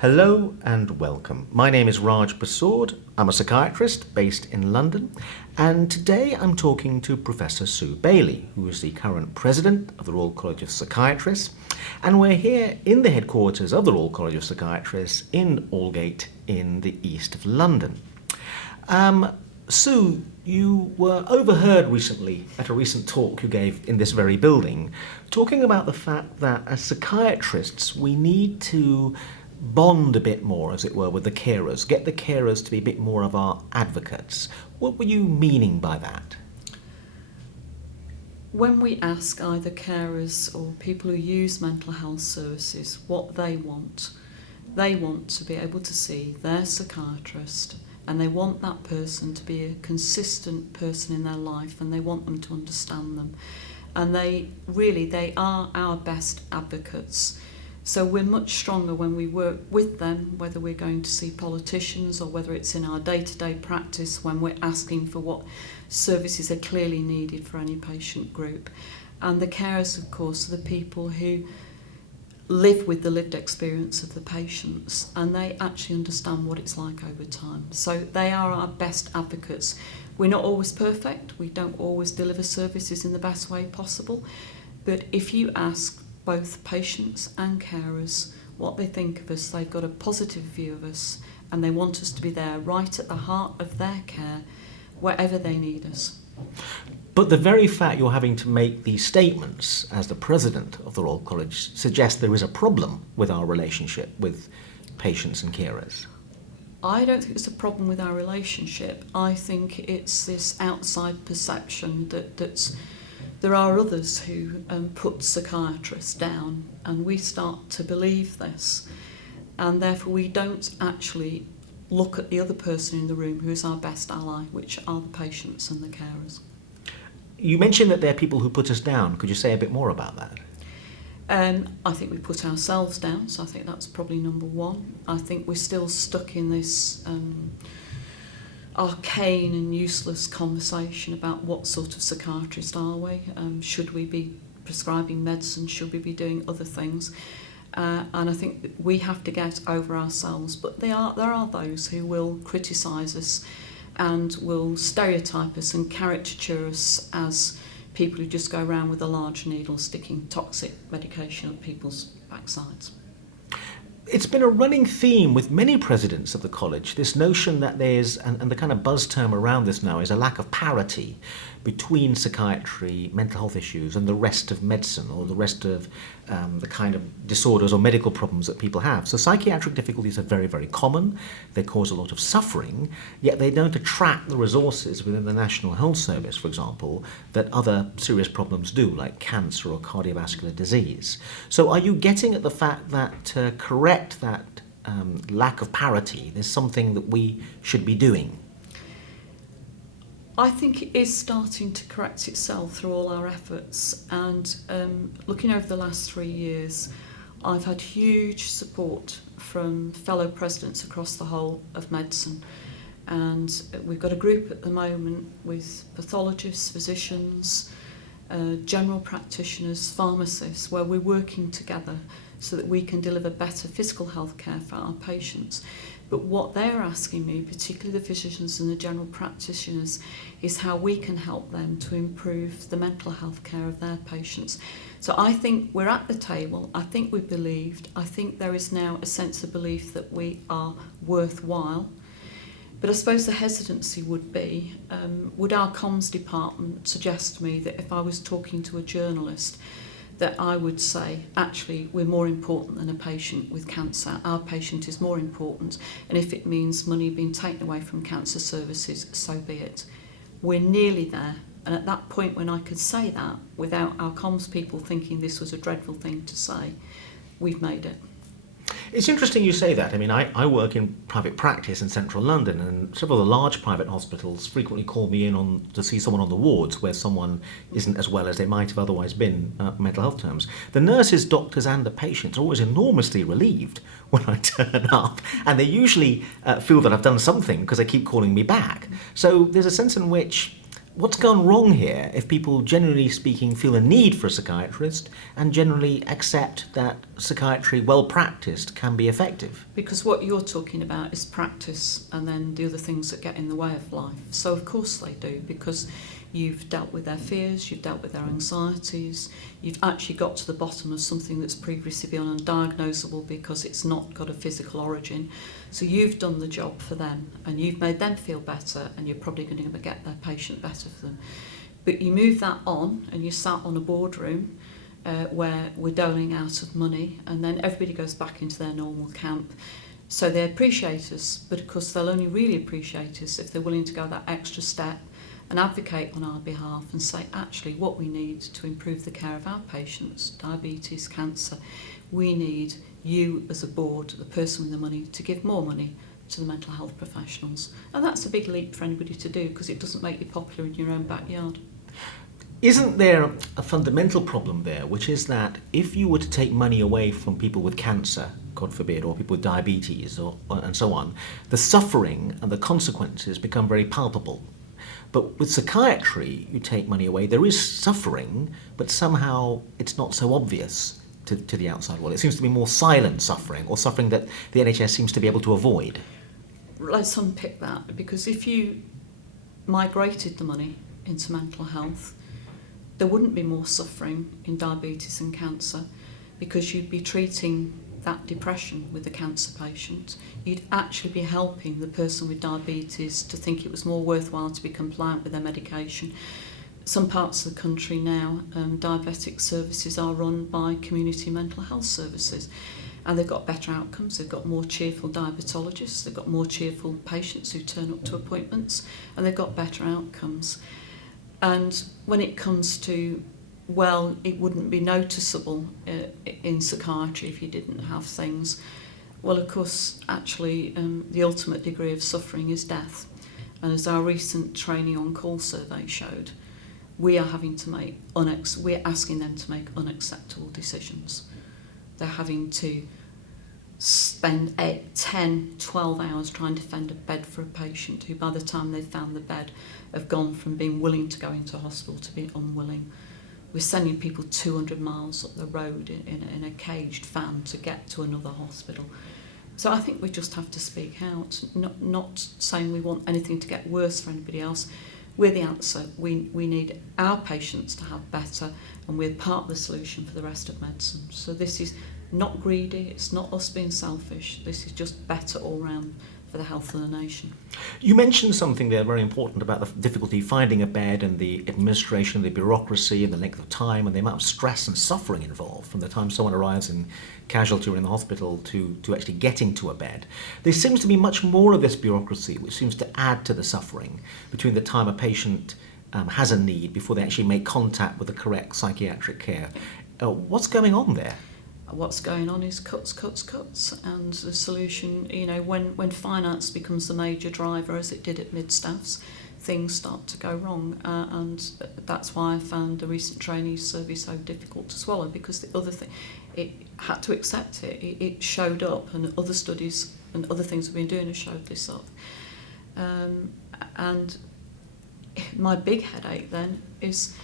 Hello and welcome. My name is Raj Persaud. I'm a psychiatrist based in London, and today I'm talking to Professor Sue Bailey, who is the current president of the Royal College of Psychiatrists, and we're here in the headquarters of the Royal College of Psychiatrists in Aldgate in the east of London. Sue, you were overheard recently at a recent talk you gave in this very building, talking about the fact that as psychiatrists we need to bond a bit more, as it were, with the carers, get the carers to be a bit more of our advocates. What were you meaning by that? When we ask either carers or people who use mental health services what they want to be able to see their psychiatrist, and they want that person to be a consistent person in their life, and they want them to understand them. And they are our best advocates. So we're much stronger when we work with them, whether we're going to see politicians or whether it's in our day-to-day practice when we're asking for what services are clearly needed for any patient group. And the carers, of course, are the people who live with the lived experience of the patients, and they actually understand what it's like over time. So they are our best advocates. We're not always perfect. We don't always deliver services in the best way possible. But if you ask both patients and carers what they think of us, they've got a positive view of us, and they want us to be there right at the heart of their care wherever they need us. But the very fact you're having to make these statements as the president of the Royal College suggests there is a problem with our relationship with patients and carers. I don't think it's a problem with our relationship. I think it's this outside perception that there are others who put psychiatrists down, and we start to believe this, and therefore we don't actually look at the other person in the room who is our best ally, which are the patients and the carers. You mentioned that there are people who put us down. Could you say a bit more about that? I think we put ourselves down, so I think that's probably number one. I think we're still stuck in this arcane and useless conversation about what sort of psychiatrist are we. Should we be prescribing medicine? Should we be doing other things? And I think that we have to get over ourselves. But there are those who will criticise us and will stereotype us and caricature us as people who just go around with a large needle sticking toxic medication up people's backsides. It's been a running theme with many presidents of the college, this notion that there's, and the kind of buzz term around this now is a lack of parity between psychiatry, mental health issues and the rest of medicine, or the rest of the kind of disorders or medical problems that people have. So psychiatric difficulties are very, very common. They cause a lot of suffering, yet they don't attract the resources within the National Health Service, for example, that other serious problems do, like cancer or cardiovascular disease. So are you getting at the fact that to correct that lack of parity, there's something that we should be doing? I think it is starting to correct itself through all our efforts, and looking over the last 3 years, I've had huge support from fellow presidents across the whole of medicine, and we've got a group at the moment with pathologists, physicians, general practitioners, pharmacists, where we're working together so that we can deliver better physical health care for our patients. But what they're asking me, particularly the physicians and the general practitioners, is how we can help them to improve the mental health care of their patients. So I think we're at the table. I think we believed. I think there is now a sense of belief that we are worthwhile. But I suppose the hesitancy would be, would our comms department suggest to me that if I was talking to a journalist, that I would say, actually, we're more important than a patient with cancer. Our patient is more important, and if it means money being taken away from cancer services, so be it. We're nearly there, and at that point when I could say that, without our comms people thinking this was a dreadful thing to say, we've made it. It's interesting you say that. I mean, I work in private practice in central London, and several of the large private hospitals frequently call me in to see someone on the wards where someone isn't as well as they might have otherwise been, mental health terms. The nurses, doctors and the patients are always enormously relieved when I turn up, and they usually feel that I've done something because they keep calling me back. So there's a sense in which what's gone wrong here if people, generally speaking, feel a need for a psychiatrist and generally accept that psychiatry, well practiced, can be effective? Because what you're talking about is practice and then the other things that get in the way of life. So of course they do, because you've dealt with their fears, you've dealt with their anxieties, you've actually got to the bottom of something that's previously been undiagnosable because it's not got a physical origin. So you've done the job for them and you've made them feel better, and you're probably going to get their patient better for them. But you move that on and you sat on a boardroom where we're doling out of money, and then everybody goes back into their normal camp. So they appreciate us, but of course they'll only really appreciate us if they're willing to go that extra step and advocate on our behalf and say, actually, what we need to improve the care of our patients, diabetes, cancer, we need you as a board, the person with the money, to give more money to the mental health professionals. And that's a big leap for anybody to do, because it doesn't make you popular in your own backyard. Isn't there a fundamental problem there, which is that if you were to take money away from people with cancer, God forbid, or people with diabetes and so on, the suffering and the consequences become very palpable. But with psychiatry, you take money away, there is suffering, but somehow it's not so obvious to the outside world. It seems to be more silent suffering, or suffering that the NHS seems to be able to avoid. Let's unpick that, because if you migrated the money into mental health, there wouldn't be more suffering in diabetes and cancer, because you'd be treating that depression with the cancer patient. You'd actually be helping the person with diabetes to think it was more worthwhile to be compliant with their medication. Some parts of the country now, diabetic services are run by community mental health services, and they've got better outcomes. They've got more cheerful diabetologists, they've got more cheerful patients who turn up to appointments, and they've got better outcomes. And when it comes to, well, it wouldn't be noticeable in psychiatry if you didn't have things. Well, of course, actually, the ultimate degree of suffering is death. And as our recent training on call survey showed, we're asking them to make unacceptable decisions. They're having to spend 8, 10, 12 hours trying to find a bed for a patient who, by the time they've found the bed, have gone from being willing to go into hospital to being unwilling. We're sending people 200 miles up the road in a caged van to get to another hospital. So I think we just have to speak out, not saying we want anything to get worse for anybody else. We're the answer. We need our patients to have better, and we're part of the solution for the rest of medicine. So this is not greedy, it's not us being selfish, this is just better all round for the health of the nation. You mentioned something there very important about the difficulty finding a bed and the administration, the bureaucracy and the length of time and the amount of stress and suffering involved from the time someone arrives in casualty or in the hospital to actually getting to a bed. There seems to be much more of this bureaucracy which seems to add to the suffering between the time a patient has a need before they actually make contact with the correct psychiatric care. What's going on there? What's going on is cuts, and the solution, when finance becomes the major driver, as it did at mid-staffs, things start to go wrong, and that's why I found the recent trainee survey so difficult to swallow, because the other thing, it had to accept it. It showed up, and other studies and other things we've been doing have showed this up. And my big headache then is,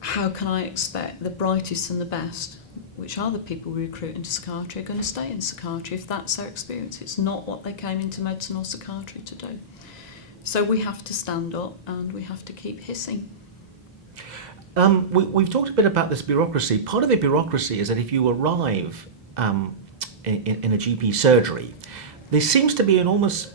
how can I expect the brightest and the best, which are the people we recruit into psychiatry, are going to stay in psychiatry if that's their experience? It's not what they came into medicine or psychiatry to do. So we have to stand up and we have to keep hissing. We've talked a bit about this bureaucracy. Part of the bureaucracy is that if you arrive in a GP surgery, there seems to be an almost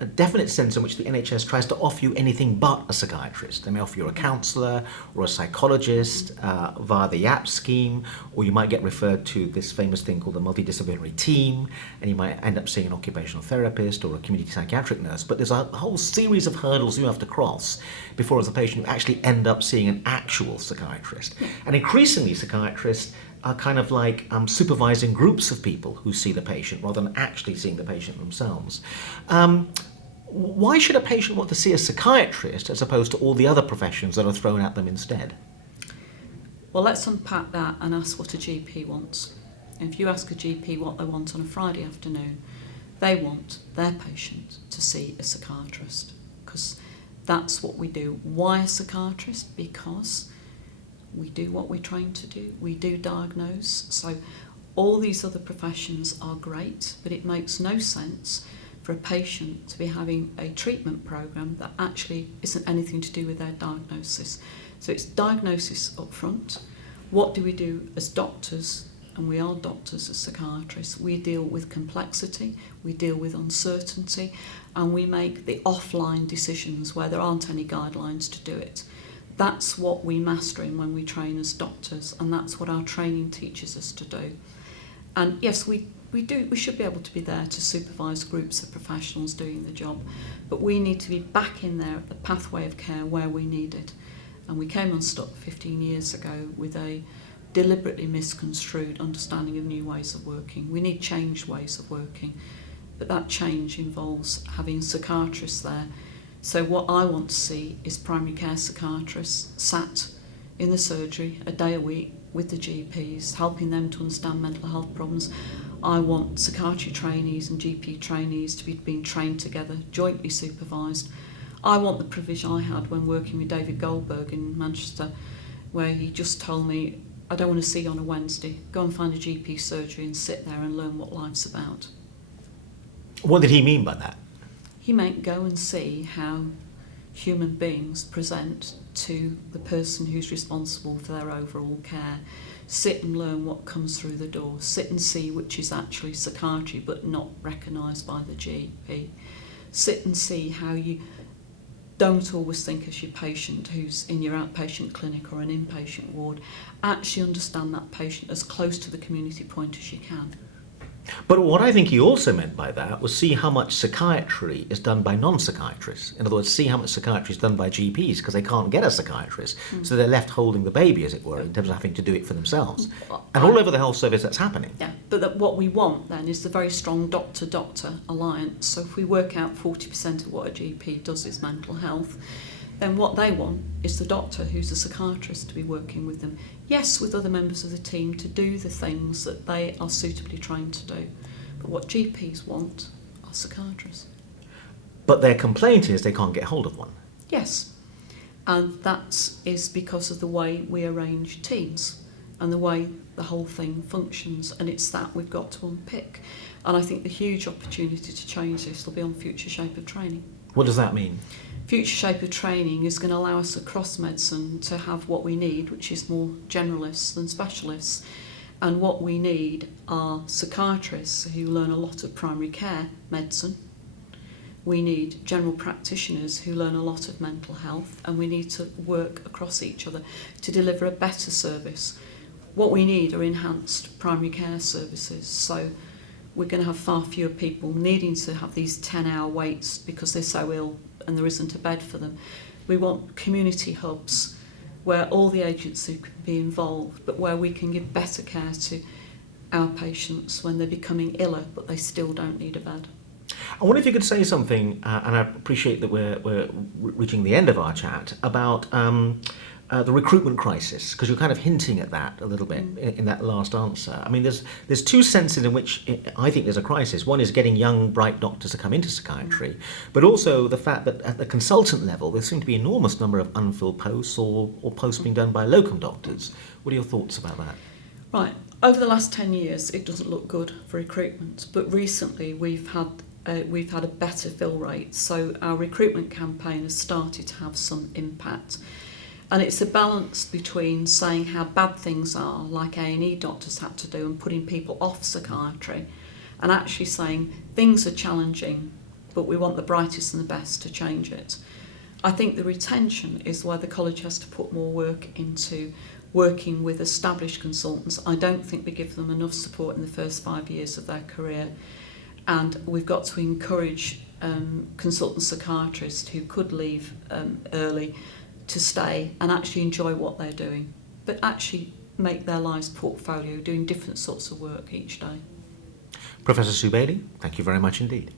a definite sense in which the NHS tries to offer you anything but a psychiatrist. They may offer you a counsellor or a psychologist via the YAP scheme, or you might get referred to this famous thing called the multidisciplinary team, and you might end up seeing an occupational therapist or a community psychiatric nurse. But there's a whole series of hurdles you have to cross before, as a patient, you actually end up seeing an actual psychiatrist. And increasingly, psychiatrists are kind of like supervising groups of people who see the patient rather than actually seeing the patient themselves. Why should a patient want to see a psychiatrist as opposed to all the other professions that are thrown at them instead? Well, let's unpack that and ask what a GP wants. If you ask a GP what they want on a Friday afternoon, they want their patient to see a psychiatrist, because That's what we do. Why a psychiatrist? Because we do what we're trained to do. We do diagnose. So all these other professions are great, but it makes no sense for a patient to be having a treatment program that actually isn't anything to do with their diagnosis. So it's diagnosis up front. What do we do as doctors? And we are doctors as psychiatrists. We deal with complexity, we deal with uncertainty, and we make the offline decisions where there aren't any guidelines to do it. That's what we master in when we train as doctors, and that's what our training teaches us to do. And yes, we should be able to be there to supervise groups of professionals doing the job, but we need to be back in there at the pathway of care where we need it. And we came unstuck 15 years ago with a deliberately misconstrued understanding of new ways of working. We need changed ways of working, but that change involves having psychiatrists there. So what I want to see is primary care psychiatrists sat in the surgery a day a week with the GPs, helping them to understand mental health problems. I want psychiatry trainees and GP trainees to be being trained together, jointly supervised. I want the provision I had when working with David Goldberg in Manchester, where he just told me, I don't want to see you on a Wednesday. Go and find a GP surgery and sit there and learn what life's about. What did he mean by that? He meant go and see how human beings present to the person who's responsible for their overall care. Sit and learn what comes through the door. Sit and see which is actually psychiatry but not recognised by the GP. Sit and see how you don't always think as your patient who's in your outpatient clinic or an inpatient ward. Actually understand that patient as close to the community point as you can. But what I think he also meant by that was see how much psychiatry is done by non-psychiatrists. In other words, see how much psychiatry is done by GPs, because they can't get a psychiatrist, so they're left holding the baby, as it were, in terms of having to do it for themselves. And all over the health service that's happening. Yeah, but what we want then is the very strong doctor-doctor alliance. So if we work out 40% of what a GP does is mental health, then what they want is the doctor who's a psychiatrist to be working with them. Yes, with other members of the team to do the things that they are suitably trained to do. But what GPs want are psychiatrists. But their complaint is they can't get hold of one. Yes, and that is because of the way we arrange teams and the way the whole thing functions, and it's that we've got to unpick. And I think the huge opportunity to change this will be on future shape of training. What does that mean? Future shape of training is going to allow us across medicine to have what we need, which is more generalists than specialists. And what we need are psychiatrists who learn a lot of primary care medicine. We need general practitioners who learn a lot of mental health, and we need to work across each other to deliver a better service. What we need are enhanced primary care services. So we're going to have far fewer people needing to have these 10-hour waits because they're so ill and there isn't a bed for them. We want community hubs where all the agency can be involved, but where we can give better care to our patients when they're becoming iller, but they still don't need a bed. I wonder if you could say something, and I appreciate that we're reaching the end of our chat, about the recruitment crisis, because you're kind of hinting at that a little bit in that last answer. I mean, there's two senses in which I think there's a crisis. One is getting young, bright doctors to come into psychiatry, but also the fact that at the consultant level, there seem to be an enormous number of unfilled posts or posts being done by locum doctors. What are your thoughts about that? Right. Over the last 10 years, it doesn't look good for recruitment, but recently we've had a better fill rate. So our recruitment campaign has started to have some impact. And it's a balance between saying how bad things are, like A&E doctors had to do, and putting people off psychiatry, and actually saying things are challenging, but we want the brightest and the best to change it. I think the retention is where the college has to put more work into working with established consultants. I don't think we give them enough support in the first 5 years of their career. And we've got to encourage consultant psychiatrists who could leave early to stay and actually enjoy what they're doing, but actually make their lives portfolio, doing different sorts of work each day. Professor Sue Bailey, thank you very much indeed.